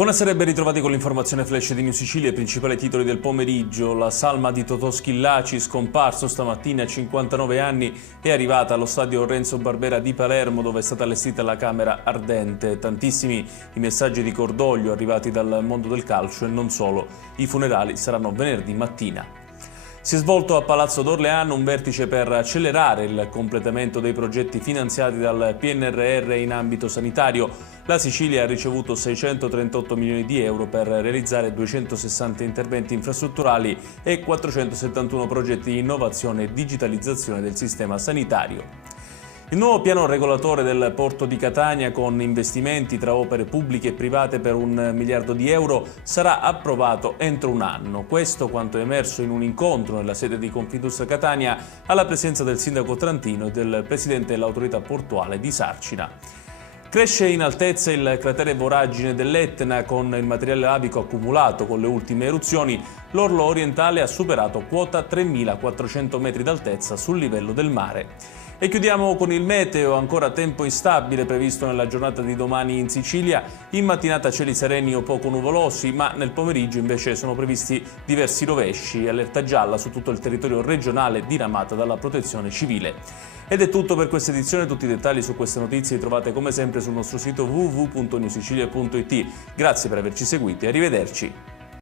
Buonasera e ben ritrovati con l'informazione flash di New Sicilia. I principali titoli del pomeriggio. La salma di Totò Schillaci, scomparso stamattina a 59 anni, è arrivata allo stadio Renzo Barbera di Palermo, dove è stata allestita la camera ardente. Tantissimi i messaggi di cordoglio arrivati dal mondo del calcio e non solo. I funerali saranno venerdì mattina. Si è svolto a Palazzo d'Orleano un vertice per accelerare il completamento dei progetti finanziati dal PNRR in ambito sanitario. La Sicilia ha ricevuto 638 milioni di euro per realizzare 260 interventi infrastrutturali e 471 progetti di innovazione e digitalizzazione del sistema sanitario. Il nuovo piano regolatore del porto di Catania, con investimenti tra opere pubbliche e private per 1 miliardo di euro, sarà approvato entro un anno. Questo quanto è emerso in un incontro nella sede di Confindustria Catania alla presenza del sindaco Trantino e del presidente dell'autorità portuale di Sarcina. Cresce in altezza il cratere voragine dell'Etna. Con il materiale lavico accumulato con le ultime eruzioni, l'orlo orientale ha superato quota 3.400 metri d'altezza sul livello del mare. E chiudiamo con il meteo. Ancora tempo instabile previsto nella giornata di domani in Sicilia. In mattinata cieli sereni o poco nuvolosi, ma nel pomeriggio invece sono previsti diversi rovesci. Allerta gialla su tutto il territorio regionale diramata dalla Protezione Civile. Ed è tutto per questa edizione. Tutti i dettagli su queste notizie li trovate come sempre sul nostro sito www.newsicilia.it. Grazie per averci seguiti e arrivederci.